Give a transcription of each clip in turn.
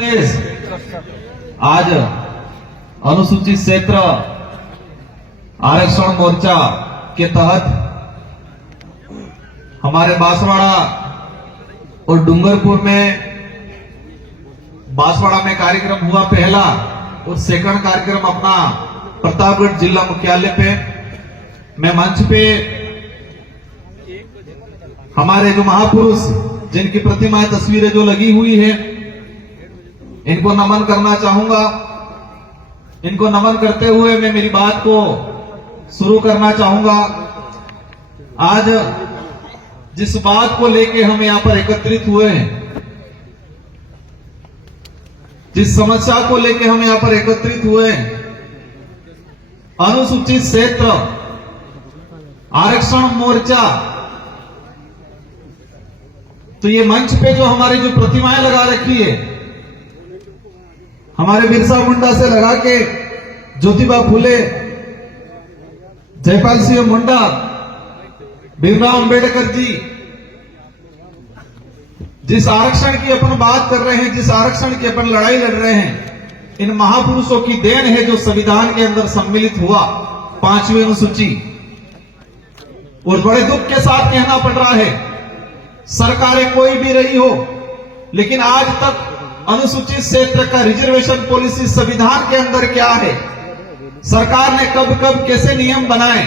आज अनुसूचित क्षेत्र आरक्षण मोर्चा के तहत हमारे बांसवाड़ा और डूंगरपुर में बांसवाड़ा में कार्यक्रम हुआ पहला, और सेकंड कार्यक्रम अपना प्रतापगढ़ जिला मुख्यालय पे मैं मंच पे हमारे जो महापुरुष जिनकी प्रतिमाएं तस्वीरें जो लगी हुई है इनको नमन करना चाहूंगा। इनको नमन करते हुए मैं मेरी बात को शुरू करना चाहूंगा। आज जिस बात को लेके हम यहां पर एकत्रित हुए हैं, जिस समस्या को लेके हम यहां पर एकत्रित हुए हैं, अनुसूचित क्षेत्र आरक्षण मोर्चा, तो ये मंच पे जो हमारी जो प्रतिमाएं लगा रखी है, हमारे बिरसा मुंडा से लगा के ज्योतिबा फुले, जयपाल सिंह मुंडा, भीमराव अंबेडकर जी, जिस आरक्षण की अपन बात कर रहे हैं, जिस आरक्षण की अपन लड़ाई लड़ रहे हैं, इन महापुरुषों की देन है जो संविधान के अंदर सम्मिलित हुआ 5वीं अनुसूची। और बड़े दुख के साथ कहना पड़ रहा है, सरकारें कोई भी रही हो, लेकिन आज तक अनुसूचित क्षेत्र का रिजर्वेशन पॉलिसी संविधान के अंदर क्या है, सरकार ने कब कब कैसे नियम बनाए,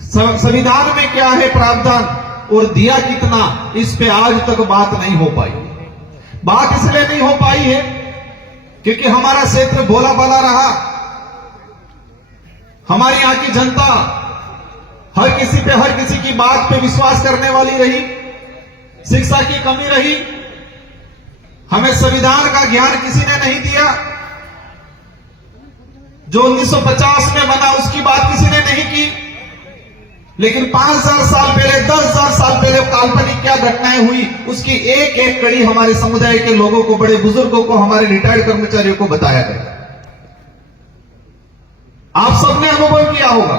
संविधान में क्या है प्रावधान और दिया कितना, इस पे आज तक बात नहीं हो पाई। बात इसलिए नहीं हो पाई है क्योंकि हमारा क्षेत्र भोला भाला रहा, हमारी यहां की जनता हर किसी की बात पे विश्वास करने वाली रही, शिक्षा की कमी रही, हमें संविधान का ज्ञान किसी ने नहीं दिया, जो 1950 में बना उसकी बात किसी ने नहीं की, लेकिन 5000 साल पहले, 10,000 साल पहले काल्पनिक क्या घटनाएं हुई उसकी एक एक कड़ी हमारे समुदाय के लोगों को, बड़े बुजुर्गों को, हमारे रिटायर्ड कर्मचारियों को बताया गया। आप सबने अनुभव किया होगा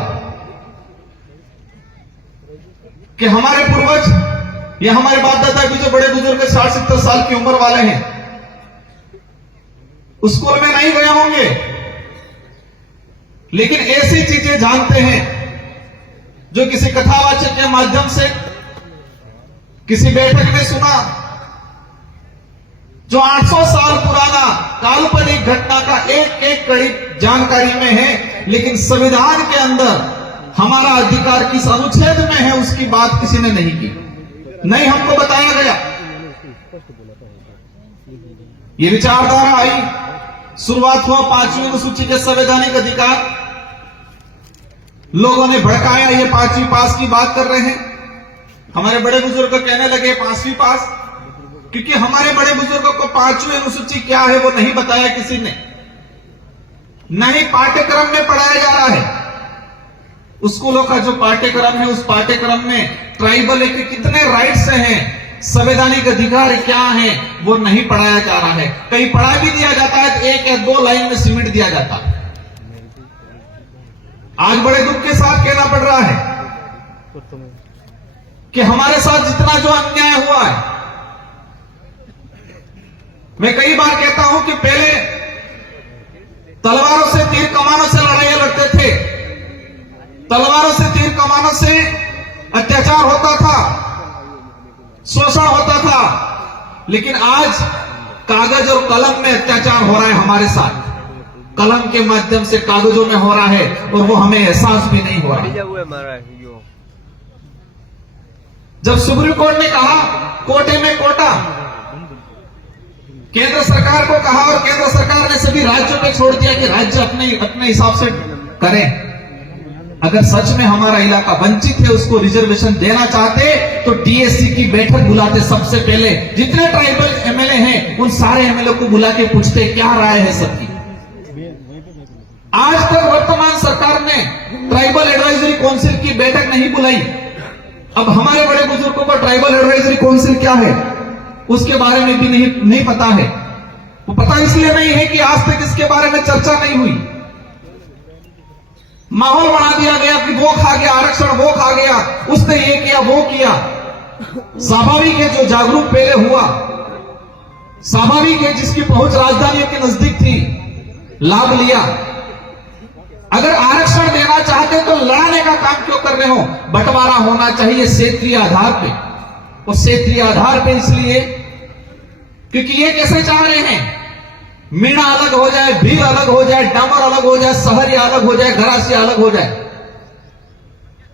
कि हमारे पूर्वज या हमारे बाप दादा भी जो बड़े बुजुर्ग 60-70 साल की उम्र वाले हैं, स्कूल में नहीं गए होंगे, लेकिन ऐसी चीजें जानते हैं जो किसी कथावाचक के माध्यम से, किसी बैठक में सुना, जो 800 साल पुराना काल्पनिक घटना का एक एक कड़ी जानकारी में है, लेकिन संविधान के अंदर हमारा अधिकार किस अनुच्छेद में है उसकी बात किसी ने नहीं की, नहीं हमको बताया गया। ये विचारधारा आई, शुरुआत हुआ 5वीं अनुसूची के संवैधानिक अधिकार, लोगों ने भड़काया, ये 5वीं पास की बात कर रहे हैं। हमारे बड़े बुजुर्ग कहने लगे 5वीं पास, क्योंकि हमारे बड़े बुजुर्गों को 5वीं अनुसूची क्या है वो नहीं बताया किसी ने, नहीं पाठ्यक्रम में पढ़ाया जा रहा है। स्कूलों का जो पाठ्यक्रम है, उस पाठ्यक्रम में ट्राइबल के कितने राइट्स हैं, संवैधानिक अधिकार क्या है, वो नहीं पढ़ाया जा रहा है। कहीं पढ़ा भी दिया जाता है तो 1 या 2 लाइन में सिमट दिया जाता है। आज बड़े दुख के साथ कहना पड़ रहा है कि हमारे साथ जितना जो अन्याय हुआ है, मैं कई बार कहता हूं कि पहले तलवारों से, तीर कमानों से लड़ाइयां लड़ते थे, तलवारों से, तीर कमानों से अत्याचार होता था, शोषण होता था, लेकिन आज कागज और कलम में अत्याचार हो रहा है हमारे साथ, कलम के माध्यम से कागजों में हो रहा है और वो हमें एहसास भी नहीं हो रहा। जब सुप्रीम कोर्ट ने कहा कोटे में कोटा, केंद्र सरकार को कहा और केंद्र सरकार ने सभी राज्यों पे छोड़ दिया कि राज्य अपने हिसाब से करें। अगर सच में हमारा इलाका वंचित है, उसको रिजर्वेशन देना चाहते तो टीएससी की बैठक बुलाते, सबसे पहले जितने ट्राइबल एमएलए हैं उन सारे एमएलए को बुला के पूछते क्या राय है सबकी। आज तक वर्तमान सरकार ने ट्राइबल एडवाइजरी काउंसिल की बैठक नहीं बुलाई। अब हमारे बड़े बुजुर्गों को ट्राइबल एडवाइजरी काउंसिल क्या है उसके बारे में भी नहीं पता है। वो पता इसलिए नहीं है कि आज तक इसके बारे में चर्चा नहीं हुई। माहौल बना दिया गया कि वो खा गया आरक्षण, वो खा गया, उसने ये किया वो किया। स्वाभाविक है, जो जागरूक पहले हुआ स्वाभाविक है, जिसकी पहुंच राजधानियों के नजदीक थी, लाभ लिया। अगर आरक्षण देना चाहते तो लड़ाने का काम क्यों कर रहे हो? बंटवारा होना चाहिए क्षेत्रीय आधार पे। और क्षेत्रीय आधार पे इसलिए क्योंकि ये कैसे चाह रहे हैं, मीणा अलग हो जाए, भील अलग हो जाए, डामर अलग हो जाए, सहरिया अलग हो जाए, गरासिया अलग हो जाए।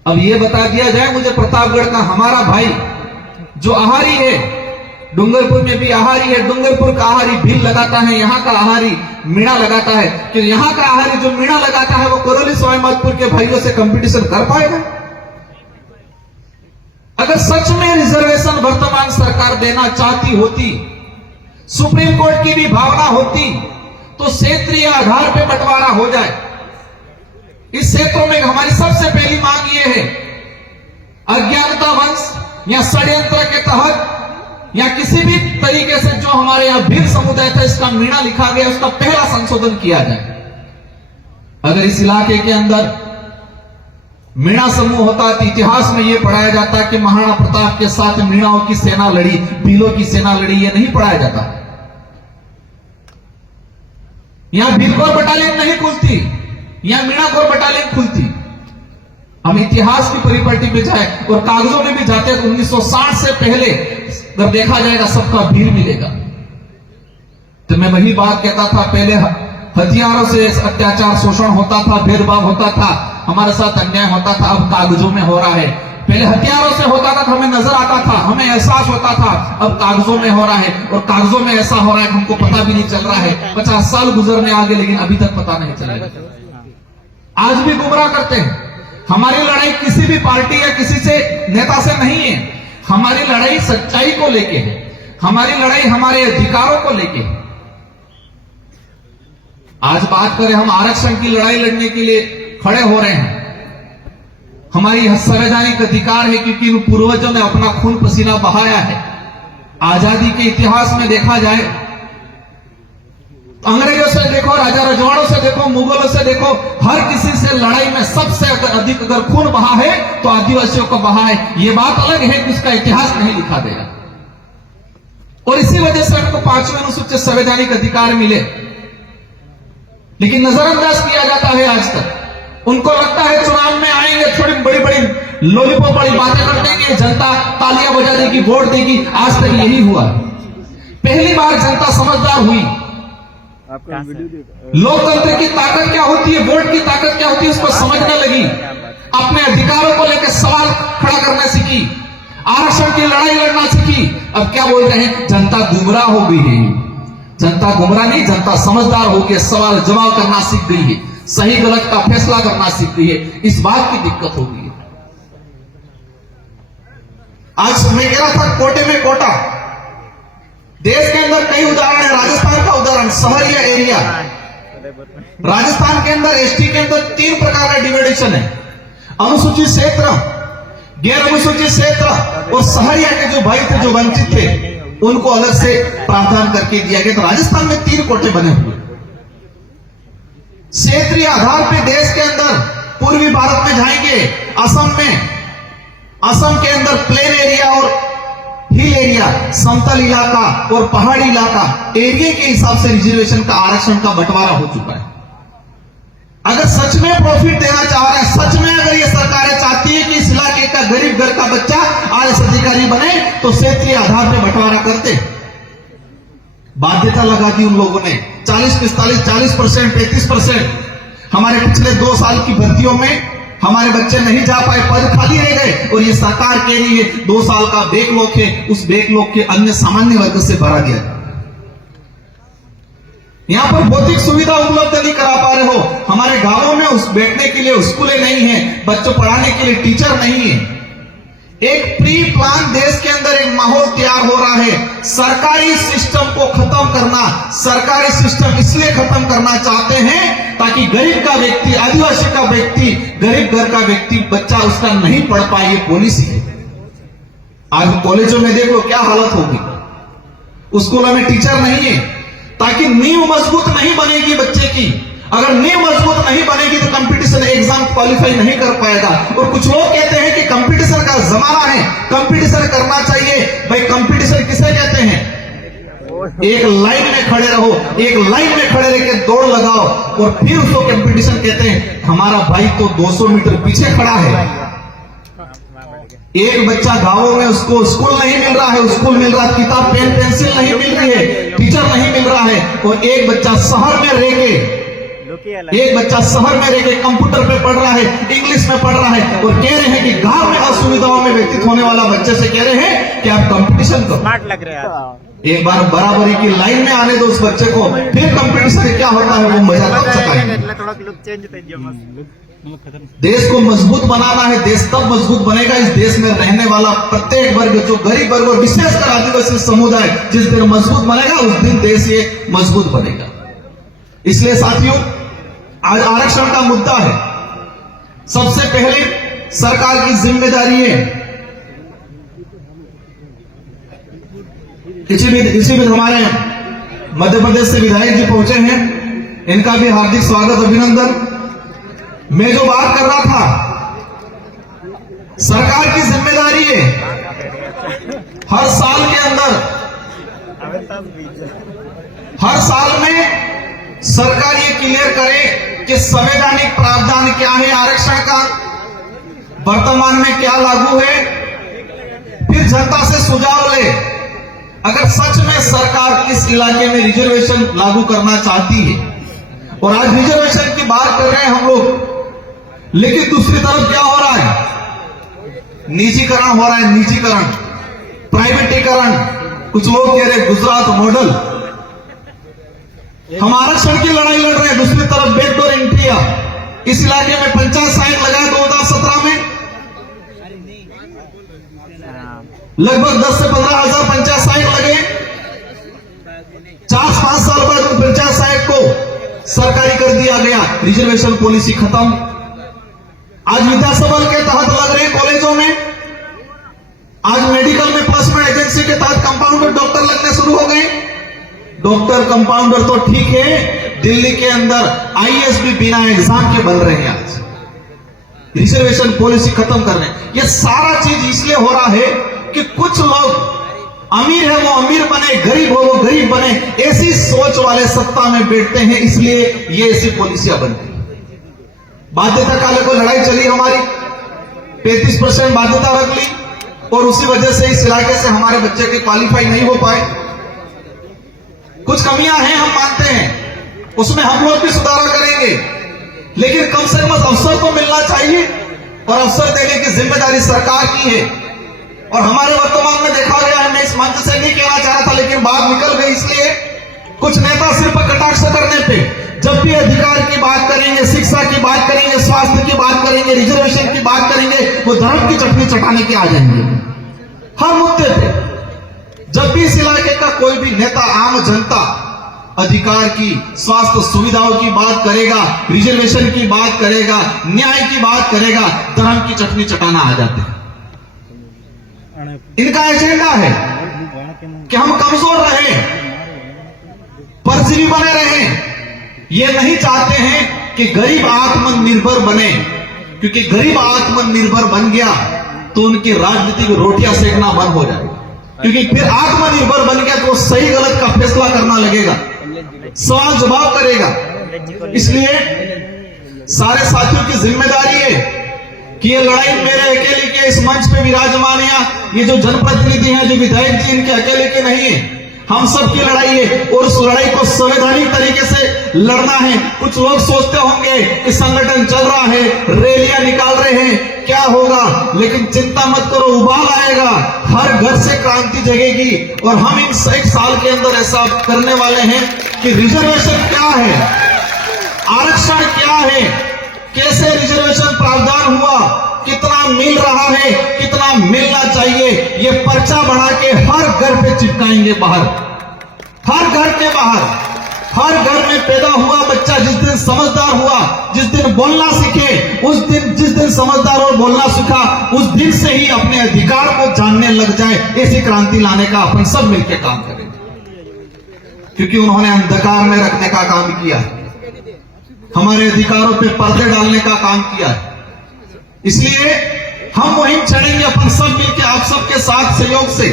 अब ये बता दिया जाए मुझे प्रतापगढ़ का हमारा भाई जो आहारी है, डूंगरपुर में भी आहारी है, डूंगरपुर का आहारी भील लगाता है, यहां का आहारी मीणा लगाता है, कि यहां का आहारी जो मीणा लगाता है वो करौली सवाईमाधोपुर के भाइयों से कंपटीशन कर पाएगा? अगर सच में रिजर्वेशन वर्तमान सरकार देना चाहती होती, सुप्रीम कोर्ट की भी भावना होती, तो क्षेत्रीय आधार पर बंटवारा हो जाए। इस क्षेत्रों में हमारी सबसे पहली मांग यह है, अज्ञानता वंश या षड्यंत्र के तहत या किसी भी तरीके से जो हमारे यहां भील समुदाय था इसका मीणा लिखा गया, उसका पहला संशोधन किया जाए। अगर इस इलाके के अंदर मीणा समूह होता तो इतिहास में यह पढ़ाया जाता कि महाराणा प्रताप के साथ मीणाओं की सेना लड़ी, भीलों की सेना लड़ी, यह नहीं पढ़ाया जाता। यहां भीलकोर बटालियन नहीं खुलती, यहां मीणाकोर बटालियन खुलती। हम इतिहास की परिपाटी में जाए और कागजों में भी जाते तो 1960 से पहले अगर देखा जाएगा सबका भील मिलेगा। तो मैं वही बात कहता था, पहले हथियारों से अत्याचार शोषण होता था, भेदभाव होता था, हमारे साथ अन्याय होता था, अब कागजों में हो रहा है। पहले हथियारों से होता था तो हमें नजर आता था, हमें एहसास होता था, अब कागजों में हो रहा है। और कागजों में ऐसा हो रहा है हमको पता भी नहीं चल रहा है। 50 साल गुजरने आगे लेकिन अभी तक पता नहीं चलेगा। आज भी गुमराह करते हैं। हमारी लड़ाई किसी भी पार्टी या किसी से नेता से नहीं है, हमारी लड़ाई सच्चाई को लेके है, हमारी लड़ाई हमारे अधिकारों को लेके है। आज बात करें, हम आरक्षण की लड़ाई लड़ने के लिए खड़े हो रहे हैं। हमारी संवैधानिक अधिकार है क्योंकि इन पूर्वजों ने अपना खून पसीना बहाया है। आजादी के इतिहास में देखा जाए, अंग्रेजों से देखो, राजा रजवाड़ों से देखो, मुगलों से देखो, हर किसी से लड़ाई में सबसे अधिक अगर खून बहा है तो आदिवासियों को बहा है। यह बात अलग है कि उसका इतिहास नहीं लिखा देगा। और इसी वजह से हमको 5वें अनुसूचित संवैधानिक अधिकार मिले, लेकिन नजरअंदाज किया जाता है आज तक। उनको लगता है चुनाव में आएंगे, थोड़ी बड़ी बड़ी लॉलीपॉप वाली बातें कर देंगे, जनता तालियां बजा देगी, वोट देगी। आज तक यही हुआ। पहली बार जनता समझदार हुई। लोकतंत्र की ताकत क्या होती है, वोट की ताकत क्या होती है, उसको समझने लगी। अपने अधिकारों को लेकर सवाल खड़ा करना सीखी, आरक्षण की लड़ाई लड़ना सीखी। अब क्या बोल रहे हैं, जनता गुमराह हो गई है। जनता गुमराह नहीं, जनता समझदार होकर सवाल जवाब करना सीख गई है, सही गलत का फैसला करना सीख गई है। इस बात की दिक्कत हो गई है। आज मैं कह रहा था कोटे में कोटा, देश के अंदर कई उदाहरण है। राजस्थान का उदाहरण, सहरिया एरिया। राजस्थान के अंदर एसटी के अंदर 3 प्रकार का डिवाइडेशन है, अनुसूचित क्षेत्र, गैर अनुसूचित क्षेत्र और सहरिया के जो भाई थे, जो वंचित थे, उनको अलग से प्रावधान करके दिया गया। तो राजस्थान में 3 कोटे बने हुए। क्षेत्रीय आधार पर देश के अंदर पूर्वी भारत में जाएंगे, असम में, असम के अंदर प्लेन एरिया और हिल एरिया, समतल इलाका और पहाड़ी इलाका, एरिया के हिसाब से रिजर्वेशन का, आरक्षण का बंटवारा हो चुका है। अगर सच में प्रॉफिट देना चाह रहे हैं, सच में अगर ये सरकारें चाहती है कि इस इलाके का गरीब घर का बच्चा आईएएस अधिकारी बने, तो क्षेत्रीय आधार पर बंटवारा करते। बाध्यता लगा दी उन लोगों ने, 40, 45, 40%, 35%। हमारे पिछले 2 साल की भर्तियों में हमारे बच्चे नहीं जा पाए, पद खाली रह गए। और ये सरकार कह रही है 2 साल का बैकलॉग है, उस बैकलॉग के अन्य सामान्य वर्ग से भरा गया। यहां पर भौतिक सुविधा उपलब्ध नहीं करा पा रहे हो। हमारे गांवों में उस बैठने के लिए स्कूलें नहीं है, बच्चों पढ़ाने के लिए टीचर नहीं है। एक प्री प्लान देश के अंदर एक माहौल तैयार हो रहा है। सरकारी सिस्टम को खत्म करना, सरकारी सिस्टम इसलिए खत्म करना चाहते हैं ताकि गरीब का व्यक्ति, आदिवासी का व्यक्ति, गरीब घर का व्यक्ति, बच्चा उसका नहीं पढ़ पाए। ये पॉलिसी है। आज कॉलेजों में देख लो क्या हालत होगी, स्कूलों में टीचर नहीं है, ताकि नींव मजबूत नहीं बनेगी बच्चे की। अगर नींव मजबूत नहीं बनेगी तो कंपटीशन एग्जाम क्वालिफाई नहीं कर पाएगा। और कुछ लोग कहते हैं कि कंपटीशन का जमाना है, कंपटीशन करना चाहिए। भाई कंपटीशन किसे कहते हैं? एक लाइन में खड़े रहो, एक लाइन में खड़े रह के दौड़ लगाओ और फिर उसको कंपटीशन कहते हैं। हमारा भाई तो 200 मीटर पीछे खड़ा है। एक बच्चा गांवों में उसको स्कूल नहीं मिल रहा है, स्कूल मिल रहा है, किताब पेन पेंसिल नहीं मिल रही है, टीचर नहीं मिल रहा है, और एक बच्चा शहर में रह के कंप्यूटर पे पढ़ रहा है, इंग्लिश में पढ़ रहा है, और कह रहे हैं कि गांव में असुविधाओं में व्यतीत होने वाला बच्चे से कह रहे हैं कि आप कंपटीशन करो। स्मार्ट लग रहा है। एक बार बराबरी की लाइन में आने दो उस बच्चे को, फिर कंपटीशन क्या होता है वो मजा तब सकाएंगे। देश को मजबूत बनाना है, देश तब मजबूत बनेगा इस देश में रहने वाला प्रत्येक वर्ग, जो गरीब वर्ग और विशेषकर आदिवासी समुदाय जिस दिन मजबूत बनेगा उस दिन देश ये मजबूत बनेगा। इसलिए साथियों, आज आरक्षण का मुद्दा है। सबसे पहले सरकार की जिम्मेदारी है, इसी बीच हमारे मध्य प्रदेश से विधायक जी पहुंचे हैं, इनका भी हार्दिक स्वागत अभिनंदन। मैं जो बात कर रहा था, सरकार की जिम्मेदारी है हर साल के अंदर, हर साल में सरकार ये क्लियर करे कि संवैधानिक प्रावधान क्या है आरक्षण का, वर्तमान में क्या लागू है, फिर जनता से सुझाव ले। अगर सच में सरकार इस इलाके में रिजर्वेशन लागू करना चाहती है, और आज रिजर्वेशन की बात कर रहे हैं हम लोग, लेकिन दूसरी तरफ क्या हो रहा है, निजीकरण हो रहा है, निजीकरण, प्राइवेटीकरण। कुछ लोग कह रहे हैं गुजरात मॉडल। हम आरक्षण की लड़ाई लड़ रहे हैं, दूसरी तरफ बैकडोर एंट्री। इस इलाके में पंचायत साइट लगाए 2017 में, लगभग 10 से 15 हजार पंचायत साइट लगे। 4-5 साल बाद उन पंचायत साइट को सरकारी कर दिया गया, रिजर्वेशन पॉलिसी खत्म। आज विद्यासभा के तहत लग रहे कॉलेजों में, आज मेडिकल में प्लेसमेंट एजेंसी के तहत कंपाउंडर डॉक्टर लगने शुरू हो गए। डॉक्टर कंपाउंडर तो ठीक है, दिल्ली के अंदर आईएएस भी बिना एग्जाम के बन रहे हैं। आज रिजर्वेशन पॉलिसी खत्म कर रहे हैं। यह सारा चीज इसलिए हो रहा है कि कुछ लोग अमीर है वो अमीर बने, गरीब हो वो गरीब बने, ऐसी सोच वाले सत्ता में बैठते हैं, इसलिए ये ऐसी पॉलिसियां बनती। बाध्यता काले को लड़ाई चली हमारी, 35% बाध्यता रख ली, और उसी वजह से इस इलाके से हमारे बच्चे के क्वालिफाई नहीं हो पाए। कुछ कमियां हैं, हम मानते हैं, उसमें हम लोग भी सुधार करेंगे, लेकिन कम से कम अवसर तो मिलना चाहिए, और अवसर देने की जिम्मेदारी सरकार की है। और हमारे वर्तमान में देखा गया है, मैं इस मंच से नहीं कहना चाह रहा था लेकिन बात निकल गई, इसलिए कुछ नेता सिर्फ कटाक्ष करने पे, जब भी अधिकार की बात करेंगे, शिक्षा की बात करेंगे, स्वास्थ्य की बात करेंगे, रिजर्वेशन की बात करेंगे, वो धर्म की चटनी चटाने के आ जाएंगे हर मुद्दे पे। जब भी इस इलाके का कोई भी नेता, आम जनता अधिकार की, स्वास्थ्य सुविधाओं की बात करेगा, रिजर्वेशन की बात करेगा, न्याय की बात करेगा, धर्म की चटनी चटाना आ जाते हैं। इनका एजेंडा है कि हम कमजोर रहे, परजीवी बने रहें। ये नहीं चाहते हैं कि गरीब आत्मनिर्भर बने, क्योंकि गरीब आत्मनिर्भर बन गया तो उनकी राजनीतिक रोटियां सेकना बंद हो जाएगा, क्योंकि फिर आत्मनिर्भर बन गया तो सही गलत का फैसला करना लगेगा, सवाल जवाब करेगा। इसलिए सारे साथियों की जिम्मेदारी है कि ये लड़ाई मेरे अकेले के इस मंच पे विराजमान या ये जो जनप्रतिनिधि हैं, जो विधायक जी, इनके अकेले के नहीं है, हम सब की लड़ाई है, और उस लड़ाई को संवैधानिक तरीके से लड़ना है। कुछ लोग सोचते होंगे कि संगठन चल रहा है, रैलियां निकाल रहे हैं, क्या होगा, लेकिन चिंता मत करो, उबाल आएगा, हर घर से क्रांति जगेगी। और हम इन 1 साल के अंदर ऐसा करने वाले हैं कि रिजर्वेशन क्या है, आरक्षण क्या है, कैसे रिजर्वेशन प्रावधान हुआ, कितना मिल रहा है, कितना मिलना चाहिए, ये पर्चा बढ़ा के हर घर पे चिपकाएंगे बाहर, हर घर के बाहर। हर घर में पैदा हुआ बच्चा जिस दिन समझदार हुआ, जिस दिन बोलना सीखे, उस दिन, जिस दिन समझदार और बोलना सीखा, उस दिन से ही अपने अधिकार को जानने लग जाए। ऐसी क्रांति लाने का अपन सब मिलकर काम करेंगे, क्योंकि उन्होंने अंधकार में रखने का काम किया, हमारे अधिकारों पे पर्दे डालने का काम किया है। इसलिए हम मुहिम छेड़ेंगे अपन सब मिलकर, आप सबके साथ सहयोग से,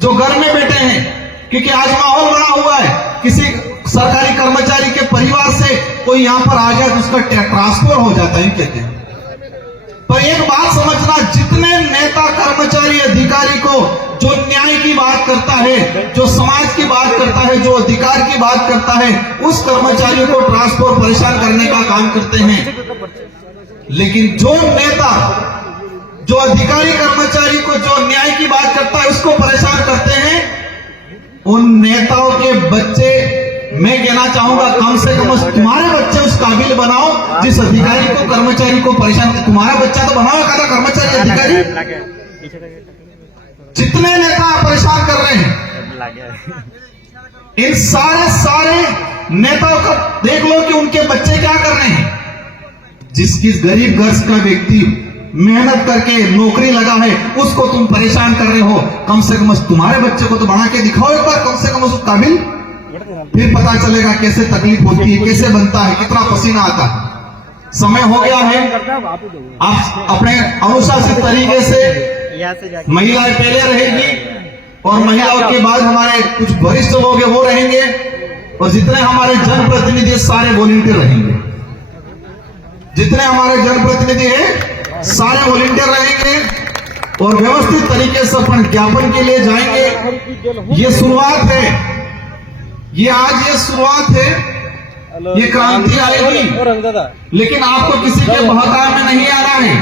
जो घर में बैठे हैं, क्योंकि आज माहौल बना हुआ है, किसी सरकारी कर्मचारी के परिवार से कोई यहां पर आ गया तो उसका ट्रांसफर हो जाता है कहते हैं। पर एक बात समझना, जितने नेता कर्मचारी अधिकारी को जो न्याय की बात करता है, जो समाज की बात करता है, जो अधिकार की बात करता है, उस कर्मचारी को ट्रांसफर परेशान करने का काम करते हैं। लेकिन जो नेता, जो अधिकारी कर्मचारी को जो न्याय की बात करता है उसको परेशान करते हैं, उन नेताओं के बच्चे, मैं कहना चाहूंगा कम से कम तुम्हारे बच्चे उस काबिल बनाओ जिस अधिकारी को कर्मचारी को परेशान। तुम्हारा बच्चा तो बनाओ कहता कर्मचारी अधिकारी। जितने नेता परेशान कर रहे हैं, इन सारे नेताओं का देख लो कि उनके बच्चे क्या कर रहे हैं। जिसकी गरीब घर का व्यक्ति मेहनत करके नौकरी लगा है उसको तुम परेशान कर रहे हो। कम से कम तुम्हारे बच्चे को तो बना के दिखाओ एक बार, कम से कम उस काबिल, फिर पता चलेगा कैसे तकलीफ होती है, कैसे बनता है, कितना पसीना आता है। समय हो गया है, आप अपने अनुशासित तरीके से, महिलाएं पहले रहेगी और महिलाओं के बाद हमारे कुछ वरिष्ठ लोग वो रहेंगे और जितने हमारे जनप्रतिनिधि सारे वॉलंटियर रहेंगे। जितने हमारे जनप्रतिनिधि हैं सारे वॉलंटियर रहेंगे और व्यवस्थित तरीके से अपन ज्ञापन के लिए जाएंगे। ये शुरुआत है, ये आज ये शुरुआत है, ये क्रांति आएगी, लेकिन आपको किसी के बहकाव में नहीं आना है।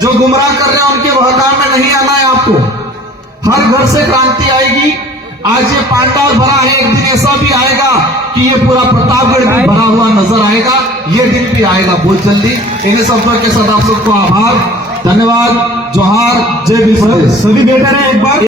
जो गुमराह कर रहे हैं उनके बहकाव में नहीं आना है आपको। हर घर से क्रांति आएगी। आज ये पांडाल भरा है, एक दिन ऐसा भी आएगा कि ये पूरा प्रतापगढ़ भी भरा हुआ नजर आएगा। ये दिन भी आएगा बहुत जल्दी। इन्हीं शब्दों के साथ आप सबको आभार, धन्यवाद, जोहार, जय विश्व। सभी बेटर है एक बार।